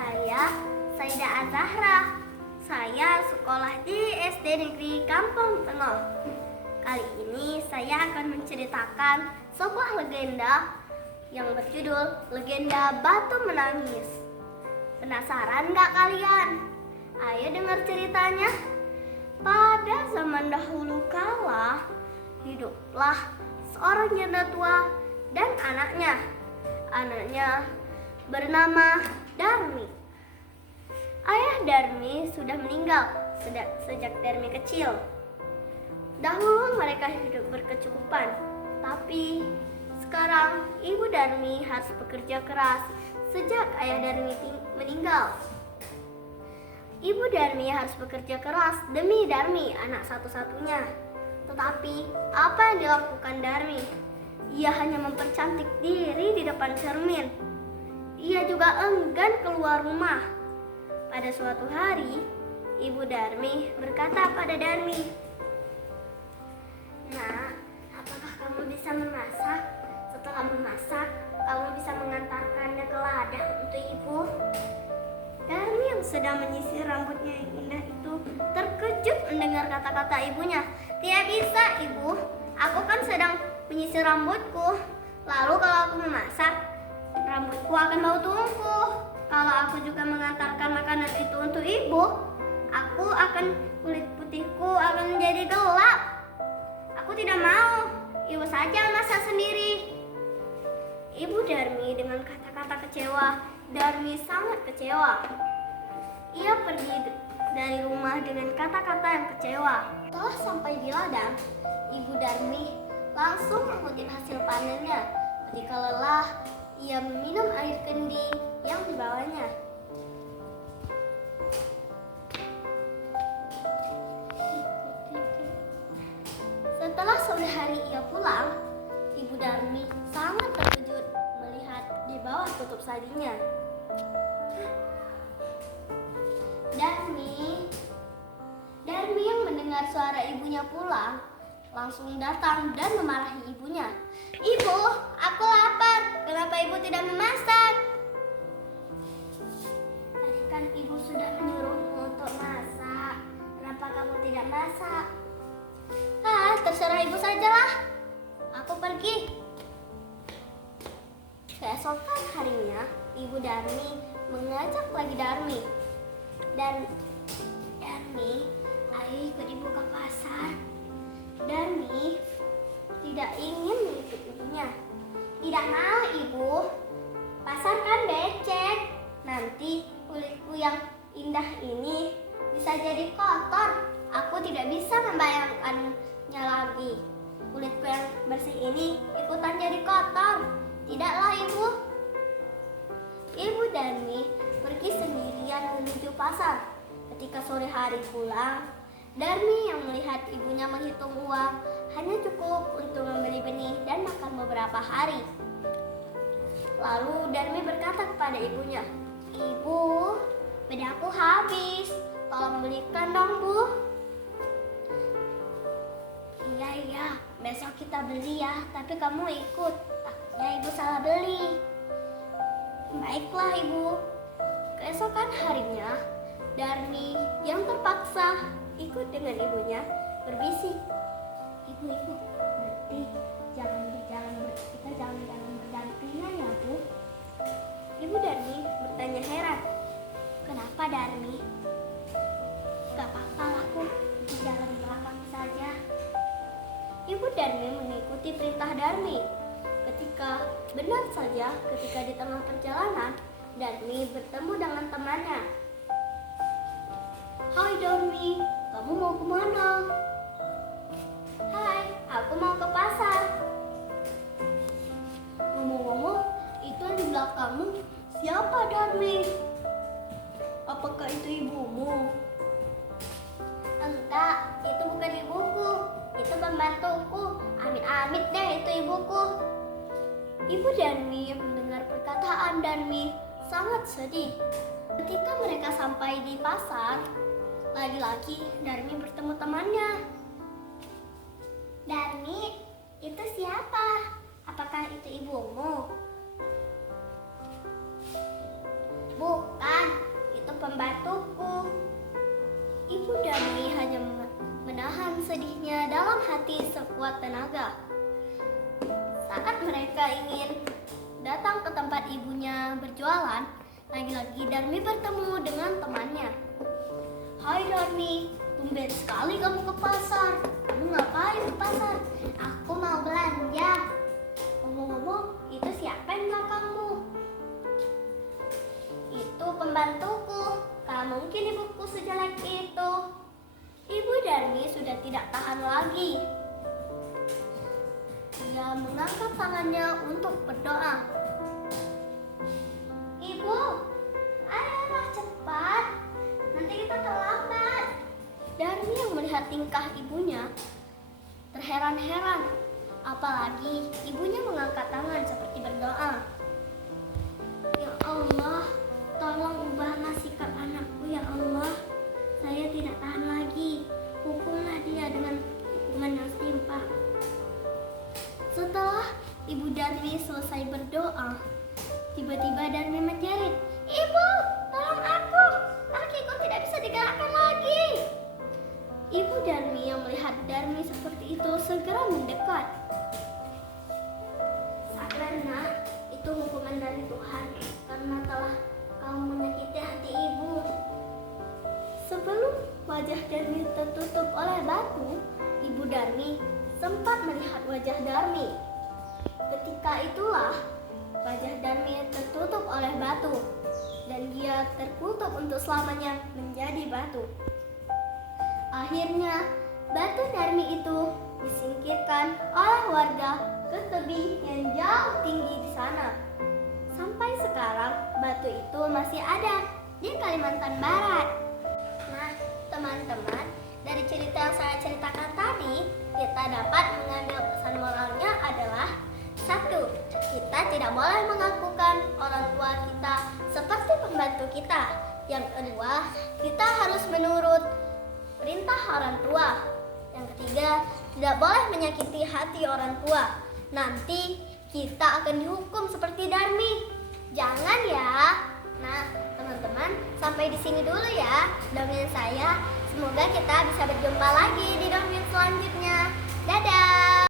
Saya Saida Azahra. Saya sekolah di SD Negeri Kampung Tengol. Kali ini saya akan menceritakan sebuah legenda yang berjudul Legenda Batu Menangis. Penasaran gak kalian? Ayo dengar ceritanya. Pada zaman dahulu kala, hiduplah seorang janda tua dan anaknya. Anaknya bernama Darmi. Ayah Darmi sudah meninggal sejak Darmi kecil. Dahulu mereka hidup berkecukupan, tapi sekarang ibu Darmi harus bekerja keras sejak ayah Darmi meninggal. Ibu Darmi harus bekerja keras demi Darmi, anak satu-satunya. Tetapi apa yang dilakukan Darmi? Ia hanya mempercantik diri di depan cermin. Ia juga enggan keluar rumah. Pada suatu hari, ibu Darmi berkata pada Darmi, "Nak, apakah kamu bisa memasak? Setelah memasak, kamu bisa mengantarkannya ke ladang untuk ibu?" Darmi yang sedang menyisir rambutnya yang indah itu terkejut mendengar kata-kata ibunya. "Tidak bisa, ibu. Aku kan sedang menyisir rambutku. Lalu kalau aku memasak, rambutku akan bau tungku. Kalau aku juga mengantarkan makanan itu untuk ibu, kulit putihku akan menjadi gelap. Aku tidak mau. Ibu saja masak sendiri." Ibu Darmi dengan kata-kata kecewa. Darmi sangat kecewa. Ia pergi dari rumah dengan kata-kata yang kecewa. Setelah sampai di ladang, ibu Darmi langsung mengutip hasil panennya. Ketika lelah, ia meminum air kendi yang dibawanya. Setelah sore hari ia pulang, ibu Darmi sangat terkejut melihat di bawah tutup sajinya. Darmi yang mendengar suara ibunya pulang, langsung datang dan memarahi ibunya. "Ibu, aku lapar. Kenapa ibu tidak memasak?" "Tadi kan ibu sudah menyuruhmu untuk masak. Kenapa kamu tidak masak?" Terserah ibu sajalah. Aku pergi." Keesokan harinya, ibu Darmi mengajak lagi Darmi. "Darmi, ayo ikut ibu ke pasar." Darmi tidak ingin mengikut ibunya. "Tidak mau, ibu. Pasar kan becek. Nanti kulitku yang indah ini bisa jadi kotor. Aku tidak bisa membayangkannya lagi. Kulitku yang bersih ini ikutan jadi kotor. Tidaklah, ibu." Ibu Darmi pergi sendirian menuju pasar. Ketika sore hari pulang, Darmi yang melihat ibunya menghitung uang hanya cukup untuk membeli benih dan makan beberapa hari. Lalu Darmi berkata kepada ibunya, "Ibu, benihku habis. Tolong belikan dong, Bu." Iya, besok kita beli ya, tapi kamu ikut. Takutnya ibu salah beli." "Baiklah, ibu." Keesokan harinya, Darmi yang terpaksa ikut dengan ibunya berbisik, "Ibu, berarti kita jangan berdampingan ya, Bu?" Ibu Darmi bertanya heran. "Kenapa, Darmi?" "Gak apa-apa, aku di jalan belakang saja." Ibu Darmi mengikuti perintah Darmi. Benar saja, ketika di tengah perjalanan, Darmi bertemu dengan temannya. "Hai Darmi, kamu mau kemana?" "Hai, aku mau ke pasar." "Ngomong-ngomong, itu yang di belakangmu siapa, Darmi? Apakah itu ibumu?" "Enggak, itu bukan ibuku. Itu pembantuku. Amit-amit deh itu ibuku." Ibu Darmi mendengar perkataan Darmi sangat sedih. Ketika mereka sampai di pasar, lagi-lagi Darmi bertemu temannya. "Darmi, itu siapa? Apakah itu ibumu?" "Bukan, sekuat tenaga. Saat mereka ingin datang ke tempat ibunya berjualan, lagi-lagi Darmi bertemu dengan temannya. "Hai Darmi, tumben sekali kamu ke pasar. Kamu ngapain ke pasar?" "Aku mau belanja." "Ngomong-ngomong, itu siapa yang belakangmu?" "Itu pembantuku. Gak mungkin ibuku sejelek itu." Ibu Darmi sudah tidak tahan lagi. Dia mengangkat tangannya untuk berdoa. "Ibu, ayolah cepat. Nanti kita terlambat." Darmi yang melihat tingkah ibunya terheran-heran. Apalagi ibunya mengangkat tangan seperti berdoa. "Ya Allah, tolong ubahlah sikap anakku ya Allah. Saya tidak tahan lagi. Hukumlah dia dengan hukuman yang setimpal." Setelah Ibu Darmi selesai berdoa, tiba-tiba Darmi menjerit, "Ibu, tolong aku. Kakiku tidak bisa digerakkan lagi." Ibu Darmi yang melihat Darmi seperti itu segera mendekat. "Sabarlah, itu hukuman dari Tuhan karena telah kamu menyakiti hati ibu." Sebelum wajah Darmi tertutup oleh batu, Ibu Darmi sempat melihat wajah Darmi. Ketika itulah wajah Darmi tertutup oleh batu dan dia terkutuk untuk selamanya menjadi batu. Akhirnya batu Darmi itu disingkirkan oleh warga ke tebing yang jauh tinggi di sana. Sampai sekarang batu itu masih ada di Kalimantan Barat. Nah, teman-teman, dari cerita yang saya ceritakan tadi, kita dapat mengambil pesan moralnya adalah: 1. Kita tidak boleh mengakukan orang tua kita seperti pembantu kita. Yang kedua, kita harus menurut perintah orang tua. Yang ketiga, tidak boleh menyakiti hati orang tua. Nanti kita akan dihukum seperti Darmi. Jangan ya. Nah, teman-teman, sampai di sini dulu ya dongeng saya. Semoga kita bisa berjumpa lagi di dongeng selanjutnya. Dadah!